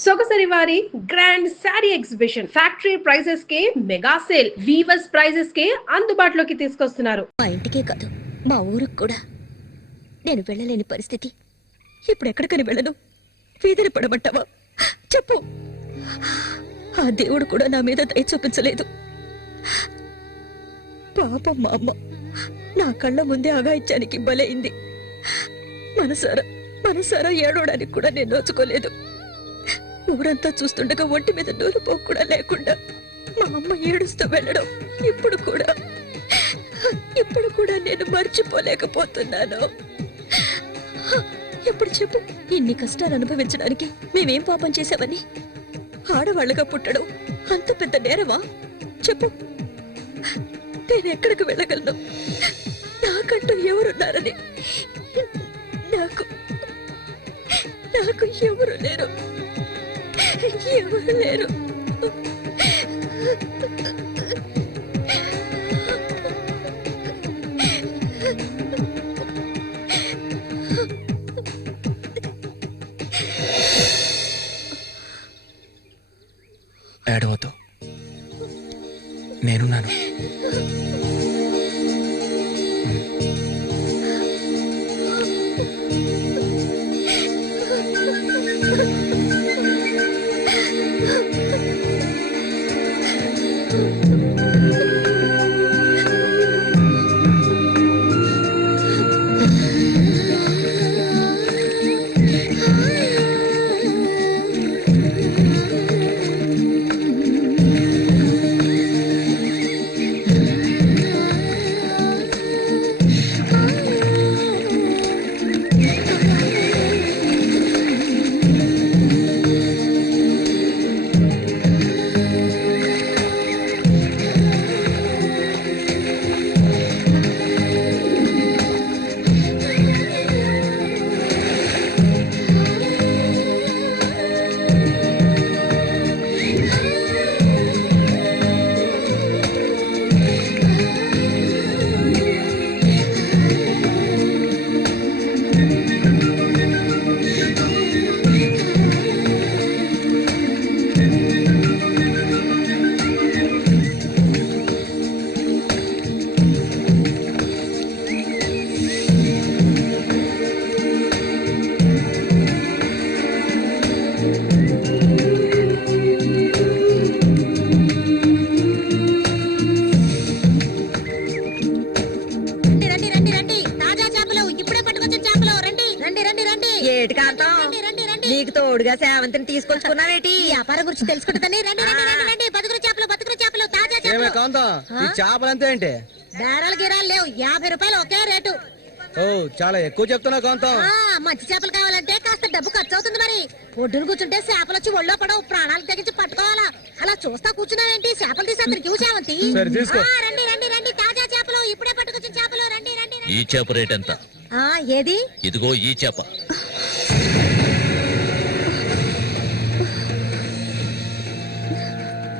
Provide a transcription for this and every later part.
సొగసరి వారి grand sari exhibition factory prices కే mega sale weavers prices కే అందుబాటులోకి తీసుకొస్తున్నారు. మా ఇంటికే కాదు మా ఊరికి కూడా నేను వెళ్ళలేని పరిస్థితి. ఇప్పుడు ఎక్కడికని వెళ్ళను? వీధిని పడమంటావా? చెప్పు. ఆ దేవుడు కూడా నా మీద దయ చూపించలేదు. పాపం మా అమ్మ నా కళ్ళ ముందే అగాయిత్యానికి బలైంది. మనసారా ఏడవడానికి కూడా నేను నోచుకోలేదు. ఊరంతా చూస్తుండగా ఒంటి మీద నూలుపో కూడా లేకుండా మా అమ్మ ఏడుస్తూ వెళ్ళడం ఇప్పుడు కూడా నేను మర్చిపోలేకపోతున్నాను. ఎప్పుడు చెప్పు, ఇన్ని కష్టాలు అనుభవించడానికి మేమేం పాపం చేశామని? ఆడవాళ్ళగా పుట్టడం అంత పెద్ద నేరమా? చెప్పు. నేను ఎక్కడికి వెళ్ళగలను? నాకంటూ ఎవరున్నారని నాకు ఎవరు లేరు. ఏడవద్దు, నేనున్నాను. నీకు తోడుగా సేవంతిని తీసుకొచ్చుకున్నావేటి? వ్యాపారం గురించి తెలుసుకుంటుందని. రండి బతుకులు చేపలు తాజా చేపలు అంతే ఏంటి? బేరాలు గిరాలు లేవు. 50 రూపాయలు ఒకే రేటు. ఓ, చాలా ఎక్కువ చెప్తున్నావు కాంతం. మంచి చేపలు కావాలంటే కాస్త డబ్బు ఖర్చు అవుతుంది. మరి ఒడ్డును కూర్చుంటే చేపలు వచ్చి ఒళ్ళో పడవు. ప్రాణాలు తెగించి పట్టుకోవాలా. అలా చూస్తా కూర్చున్నావేంటి? చేపలు తీసి అందరికి సేవంతి. రండి తాజా చేపలు, ఇప్పుడే పట్టుకొచ్చిన చేపలు. రండి. ఈ చేప రేట్ ఎంత? ఏది? ఇదిగో ఈ చేప.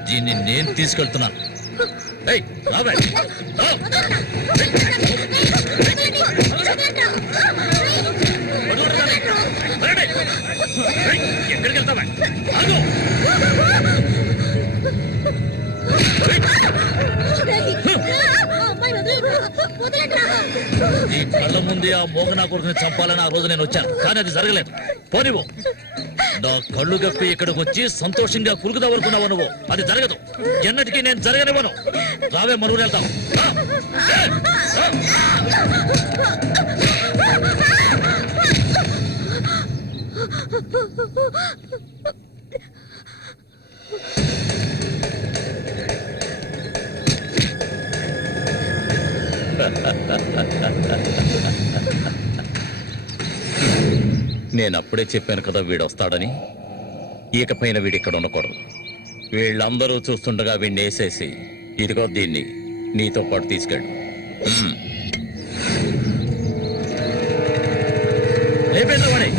దీన్ని నేను తీసుకెళ్తున్నాను. ఎక్కడికి వెళ్తావా? నీ కళ్ళ ముందే ఆ మోగనా కొడుకుని చంపాలని ఆ రోజు నేను వచ్చాను, కానీ అది జరగలేదు. పోనివ్వు. నా కళ్ళు గప్పి ఇక్కడికి వచ్చి సంతోషంగా పురుగుదావనుకున్నావు నువ్వు. అది జరగదు. ఎన్నటికీ నేను జరగనివ్వను. రావే, మరువు వెళ్తాం. నేనప్పుడే చెప్పాను కదా వీడొస్తాడని. ఇకపైన వీడిక్కడ ఉండకూడదు. వీళ్ళందరూ చూస్తుండగా వీడిని వేసేసి ఇదిగో దీన్ని నీతో పాటు తీసుకెళ్ళు. లేపేద్దామని.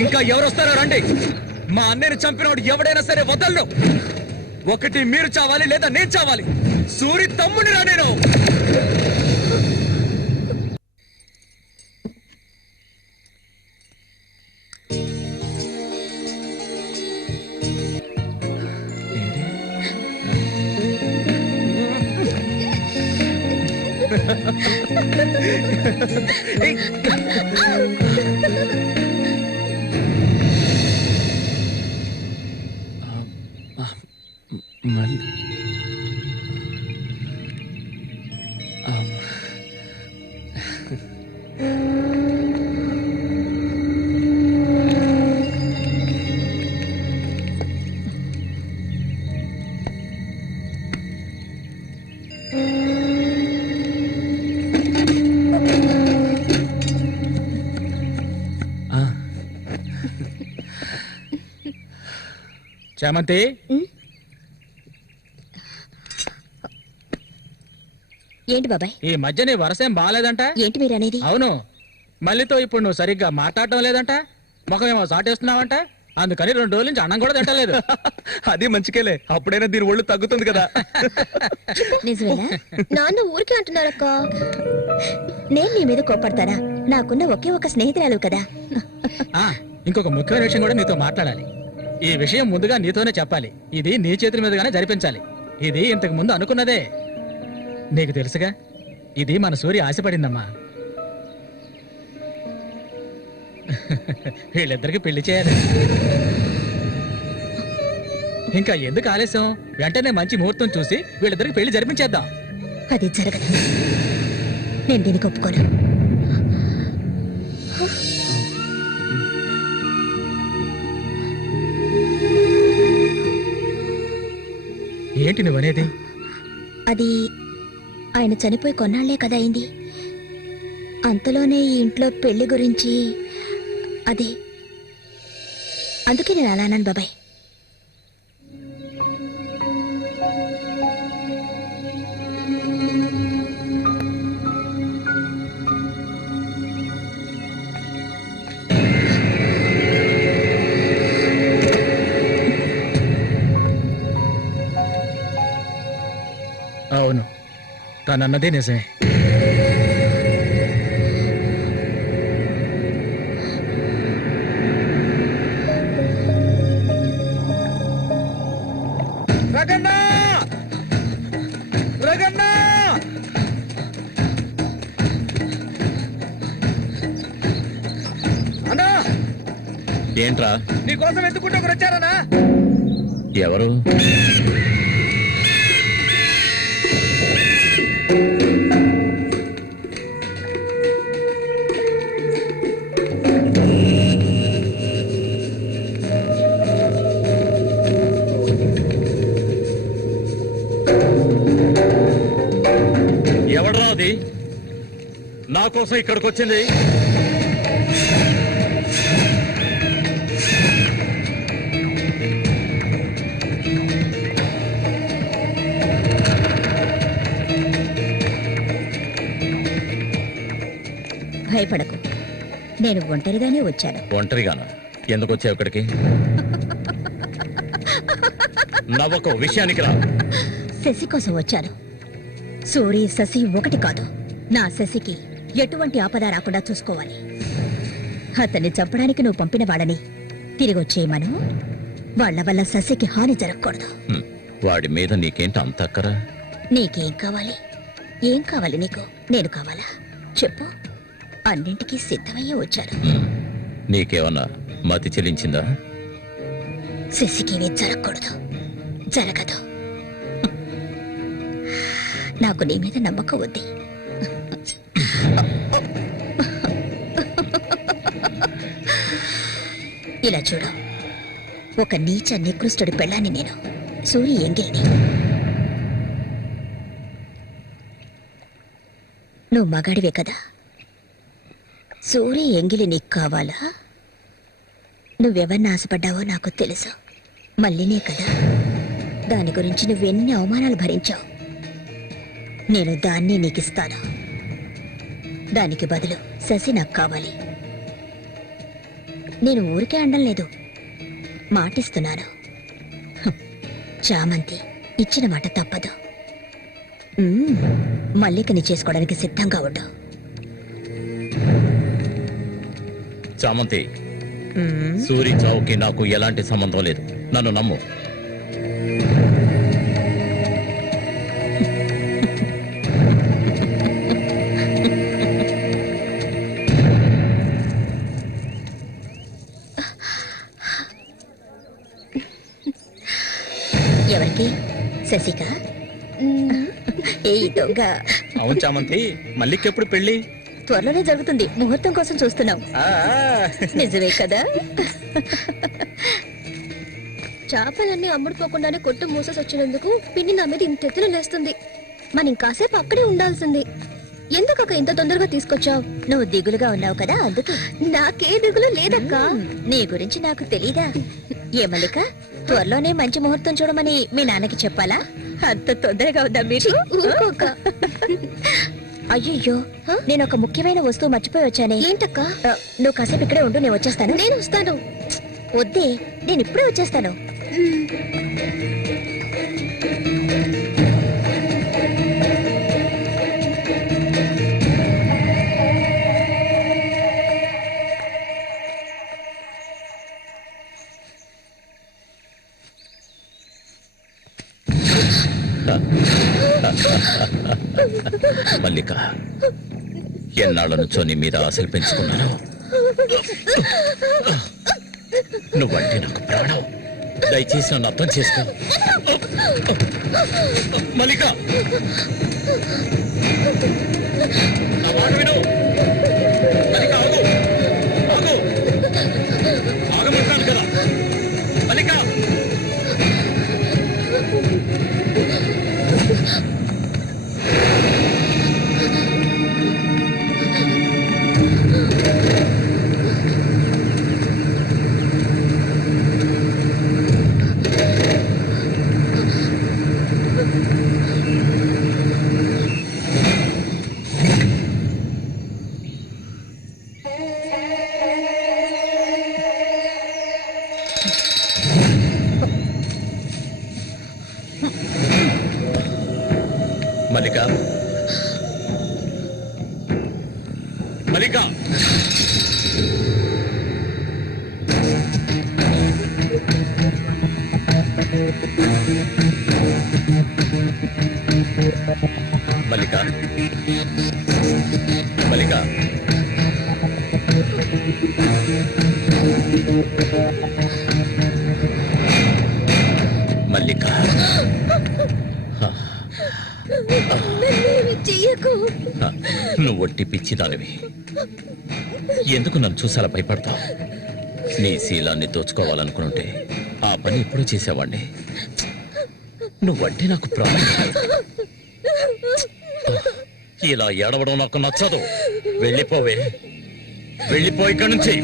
ఇంకా ఎవరు వస్తారో రండి. మా అన్నయ్యని చంపినోడు ఎవడైనా సరే వదలను. ఒకటి మీరు చావాలి లేదా నేను చావాలి. సూరి తమ్ముని రా నేను. చామంతి, ఏంటి బాబాయ్? ఈ మధ్య నీ వరసేం బాగాలేదంట. ఏంటి మీరు అనేది? అవును, మళ్ళీతో ఇప్పుడు నువ్వు సరిగ్గా మాట్లాడటం లేదంట. ముఖమేమో సాటేస్తున్నావంట. అందుకని 2 రోజుల నుంచి అన్నం కూడా తింటలేదు. అది మంచికేలే, అప్పుడైనా దీని ఒళ్ళు తగ్గుతుంది కదా. నిజమేనా? నాన్న ఊరికే అంటున్నారక్క. నేను నీ మీద కోపడతానా? నాకున్న ఒకే ఒక స్నేహితురాలు కదా. ఇంకొక ముఖ్యమైన విషయం కూడా నీతో మాట్లాడాలి. ఈ విషయం ముందుగా నీతోనే చెప్పాలి. ఇది నీ చేతుల మీదుగానే జరిపించాలి. ఇది ఇంతకు ముందు అనుకున్నదే. నీకు తెలుసుగా, ఇది మన సూర్య ఆశపడిందమ్మా. వీళ్ళిద్దరికి పెళ్లి చేయాలి. ఇంకా ఎందుకు ఆలస్యం? వెంటనే మంచి ముహూర్తం చూసి వీళ్ళిద్దరికి పెళ్లి జరిపించేద్దాం. అది జరగదు. నేను దీనికి ఒప్పుకోను. ఏంటి నువ్వనేది? అది ఆయన చనిపోయి కొన్నాళ్లే కదా అయింది. అంతలోనే ఈ ఇంట్లో పెళ్లి గురించి అదే, అందుకే నేను అలా అన్నాను బాబాయ్. అవును, తనన్నదే నిజమే. రగన్నా! రగన్నా! ఏంట్రా? నీకోసం ఎత్తుకుంటే ఒకరు వచ్చారనా? ఎవరు? ఎవడరా అది నా కోసం ఇక్కడికి వచ్చింది? భయపడకు, నేను ఒంటరిగానే వచ్చాను. ఒంటరిగానా? ఎందుకు వచ్చావు ఇక్కడికి? నవ్వకు, విషయానికి రా. శశి కోసం వచ్చాను. సూరి శశి ఒకటి కాదు. నా శశికి ఎటువంటి ఆపద రాకుండా చూసుకోవాలి. అతన్ని చంపడానికి నువ్వు పంపిన వాళ్ళని తిరిగి వచ్చేయమను. వాళ్ళ వల్ల శశికి హాని జరగకూడదు. వాడి మీద నీకేంటి అంత అక్కరా? నీకేం కావాలి? ఏం కావాలి నీకు? నేను కావాలా? చెప్పు. అన్నింటికీ సిద్ధమయ్యే వచ్చాను. నీకేమన్నా మతి చెల్లించిందా? శశికి జరగకూడదు, జరగదు. నాకు నీ మీద నమ్మకం ఉంది. ఇలా చూడు, ఒక నీచ నికృష్టుడి పెళ్ళాన్ని నేను, సూరి ఎంగిలిని. నువ్వు మగాడివే కదా? సూరి ఎంగిలి నీకు కావాలా? నువ్వెవరిని ఆశపడ్డావో నాకు తెలుసు. మళ్ళీనే కదా. దాని గురించి నువ్వెన్ని అవమానాలు భరించావు. నేను దాన్ని నీకిస్తాను. దానికి బదులు శశి నాకు కావాలి. నేను ఊరికే అండం లేదు, మాటిస్తున్నాను. చామంతి ఇచ్చిన మాట తప్పదు. మల్లికని చేసుకోవడానికి సిద్ధంగా ఉండు. చామంతి, సూరి చావుకి నాకు ఎలాంటి సంబంధం లేదు. నన్ను నమ్ము. ఎవరికి? శశిక? ఏ దొంగ! అవును చామంతి, మల్లికెప్పుడు పెళ్లి? త్వరలోనే జరుగుతుంది. ముహూర్తం కోసం చూస్తున్నాం. నిజమే కదా? చేపలన్నీ అమ్ముడుపోకుండానే కొట్టు మూసేసి వచ్చినందుకు పిన్ని నా మీద ఇంత ఎత్తున లేస్తుంది. మనం ఇంకాసేపు అక్కడే ఉండాల్సింది. ఎందుకక్క ఇంత తొందరగా తీసుకొచ్చావు? నువ్వు దిగులుగా ఉన్నావు కదా, అందుకే. నాకే దిగులు లేదక్క. నీ గురించి నాకు తెలీదా? ఏ మల్లిక, త్వరలోనే మంచి ముహూర్తం చూడమని మీ నాన్నకి చెప్పాలా? అంత తొందరగా ఉందా మీరు? ఊరుకోక. అయ్యయ్యో, నేను ఒక ముఖ్యమైన వస్తువు మర్చిపోయి వచ్చానే. ఏంటక్క? నువ్వు కాసేపు ఇక్కడే ఉండు, నేను వచ్చేస్తాను. నేను వస్తాను. వద్దే, నేను ఇప్పుడే వచ్చేస్తాను. మల్లిక, ఎన్నాళ్ళ నుంచో నీ మీద ఆశలు పెంచుకున్నాను. నువ్వంటే నాకు ప్రాణం. దయచేసి నన్ను అర్థం చేసుకో. మల్లిక, నా మాట విను. మల్లిక, ఆగు, ఆగు, ఆగమంటాను కదా. మల్లిక, మల్లిక, మల్లిక, మల్లిక, మల్లిక. మల్లిక, చెయ్యకు. నువ్వు ఒట్టి పిచ్చిదానివి. ఎందుకు నన్ను చూసాలా భయపడతావు? నీ శీలాన్ని దోచుకోవాలనుకుంటే ఆ పని ఎప్పుడూ చేసేవాడిని. నువ్వంటే నాకు ప్రాణం. ఇలా ఏడవడం నాకు నచ్చదు. వెళ్ళిపోవే, వెళ్ళిపో ఇక్కడి నుంచి.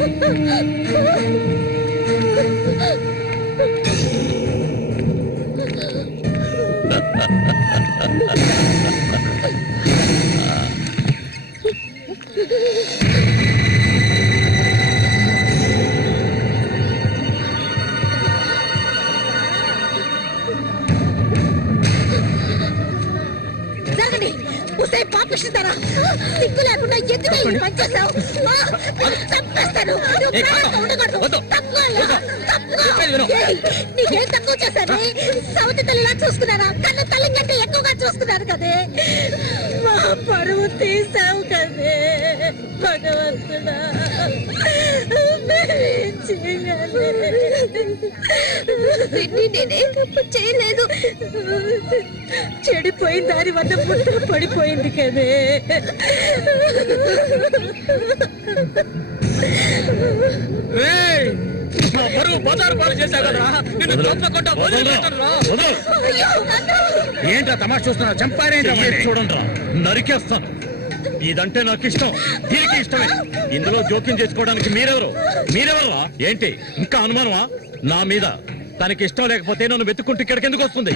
జరగండి. ఉసే పాపిస్తారా? సిగ్గు లేకుండా ఎందుకు ఈ పని చేశావు? చంపేస్తాను. నువ్వు ప్రాణంగా ఉండకూడదు. తప్పుగా. ఏయ్, నీకేం తక్కువ చేశాను? సౌతి తల్లిలా చూసుకున్నారా? కన్ను తల్లి కంటే ఎక్కువగా చూసుకున్నారు కదే. మా పరువు తీసావు కదే భగవంతుడా. నేనే తప్పు చేయలేదు. చెడిపోయిన దాని వద్ద పుట్టు పడిపోయింది కదే. ఏంట్రా తమాషా చూస్తున్నావు? చంపారేంటి? చూడండి, నరికేస్తాను. ఇదంటే నాకు ఇష్టం, దీనికి ఇష్టమే. ఇందులో జోక్యం చేసుకోవడానికి మీరెవరా? ఏంటి ఇంకా అనుమానమా నా మీద? తనకి ఇష్టం లేకపోతే నన్ను వెతుక్కుంటూ ఇక్కడికి ఎందుకు వస్తుంది?